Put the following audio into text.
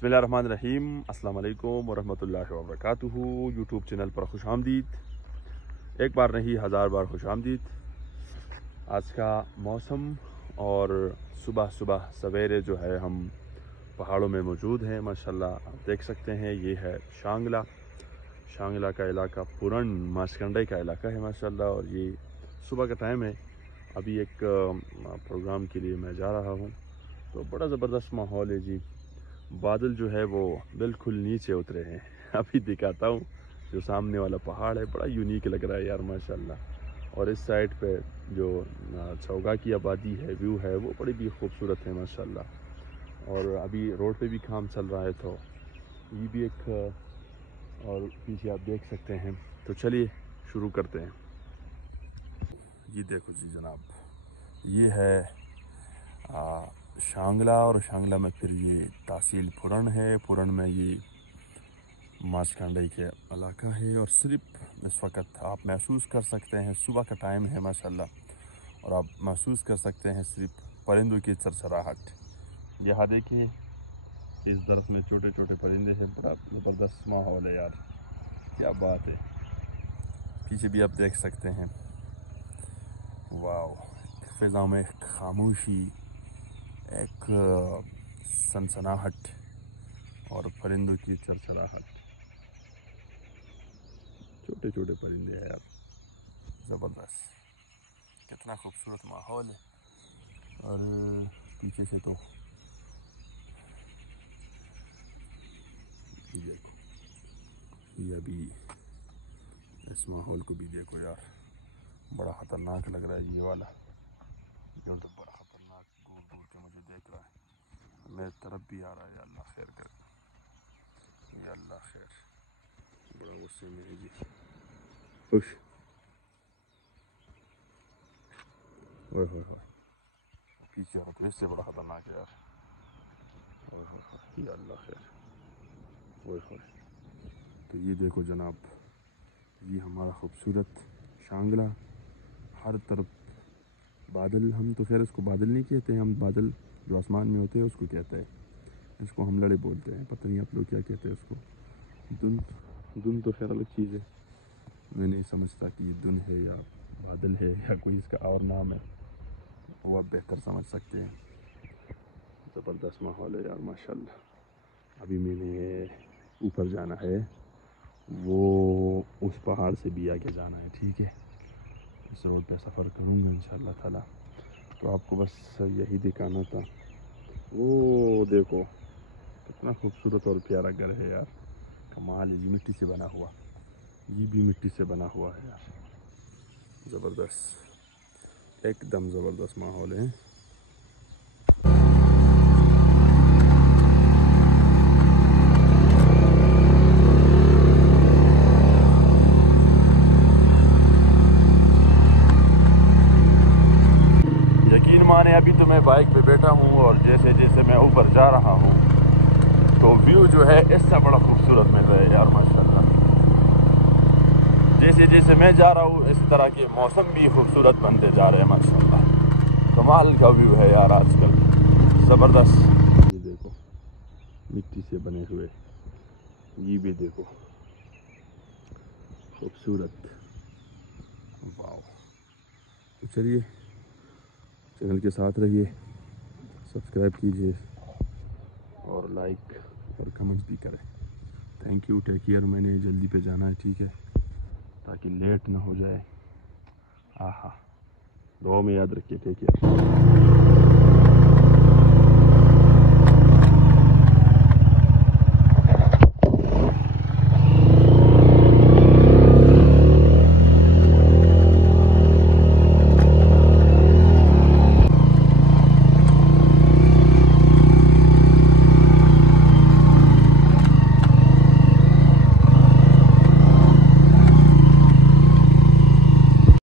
बिस्मिल्लाहिर्रहमानिर्रहीम। अस्सलाम वालेकुम वरहमतुल्लाहि वबरकातुहू। यूट्यूब चैनल पर खुश आमदीद। एक बार नहीं 1000 बार खुश आमदीद। आज का मौसम और सुबह सुबह सवेरे जो है हम पहाड़ों में मौजूद हैं। माशाल्लाह आप देख सकते हैं, ये है शांगला का इलाका, पुरन मासकंडे का इलाका है माशाल्लाह। और ये सुबह का टाइम है। अभी एक प्रोग्राम के लिए मैं जा रहा हूँ, तो बड़ा ज़बरदस्त माहौल है जी। बादल जो है वो बिल्कुल नीचे उतरे हैं। अभी दिखाता हूँ, जो सामने वाला पहाड़ है बड़ा यूनिक लग रहा है यार माशाल्लाह। और इस साइड पे जो चौगा की आबादी है, व्यू है, वो बड़ी भी खूबसूरत है माशाल्लाह। और अभी रोड पे भी काम चल रहा है, तो ये भी एक और पीछे आप देख सकते हैं। तो चलिए शुरू करते हैं। ये देखो जी जनाब, ये है शांगला, और शांगला में फिर ये तहसील पुरन है। पुरन में ये मासकंडे के इलाका है। और सिर्फ इस वक्त आप महसूस कर सकते हैं, सुबह का टाइम है माशाल्लाह, और आप महसूस कर सकते हैं सिर्फ परिंदों की चरचराहट। यहाँ देखिए, इस दरख्त में छोटे छोटे परिंदे हैं। बड़ा ज़बरदस्त माहौल है यार, क्या बात है। पीछे भी आप देख सकते हैं, वाह, फिजा में खामोशी, एक सनसनाहट और परिंदों की चरचराहट। छोटे छोटे परिंदे हैं यार, ज़बरदस्त, कितना खूबसूरत माहौल है। और पीछे से तो देखो, ये अभी इस माहौल को भी देखो यार, बड़ा ख़तरनाक लग रहा है ये वाला। जो तो बड़ा ख़तरनाक दूर दूर के मुझे देख रहा है, मेरे तरफ भी आ रहा है। अल्लाह खैर करे, या अल्लाह खैर। बड़ा गुस्से में है जी, खुश। ओए होए होए, पीछे वाला तो इससे बड़ा ख़तरनाक है यार। ओए होए होए, या अल्लाह खैर। ओए होए, तो ये देखो जनाब, ये हमारा खूबसूरत शांगला। हर तरफ बादल, हम तो खैर इसको बादल नहीं कहते हैं, हम बादल जो आसमान में होते हैं उसको कहते हैं। इसको हम लड़े बोलते हैं, पता नहीं आप लोग क्या कहते हैं उसको। धुन तो खैर अलग चीज़ है, मैं नहीं समझता कि ये धुन है या बादल है या कोई इसका और नाम है, वो आप बेहतर समझ सकते हैं। ज़बरदस्त माहौल है यार माशाल्लाह। अभी मैंने ऊपर जाना है, वो उस पहाड़ से भी आगे जाना है, ठीक है। इस रोड पे सफ़र करूँगा इंशाल्लाह ताला। तो आपको बस यही दिखाना था। वो देखो कितना खूबसूरत और प्यारा घर है यार, कमाल है। ये मिट्टी से बना हुआ, ये भी मिट्टी से बना हुआ है यार, ज़बरदस्त, एकदम ज़बरदस्त माहौल है। यकीन माने, अभी तो मैं बाइक पे बैठा हूँ, और जैसे जैसे मैं ऊपर जा रहा हूँ तो व्यू जो है इससे बड़ा खूबसूरत मिल रहा है यार माशाल्लाह। जैसे जैसे मैं जा रहा हूँ, इस तरह के मौसम भी खूबसूरत बनते जा रहे हैं माशाल्लाह। कमाल का व्यू है यार आजकल, ज़बरदस्त। ये देखो मिट्टी से बने हुए, ये भी देखो खूबसूरत, वाह। तो चलिए, चैनल के साथ रहिए, सब्सक्राइब कीजिए और लाइक और कमेंट्स भी करें। Thank you, take care. मैंने जल्दी पे जाना है, ठीक है, ताकि लेट ना हो जाए। आहा, दुआ में याद रखिए, टेक केयर।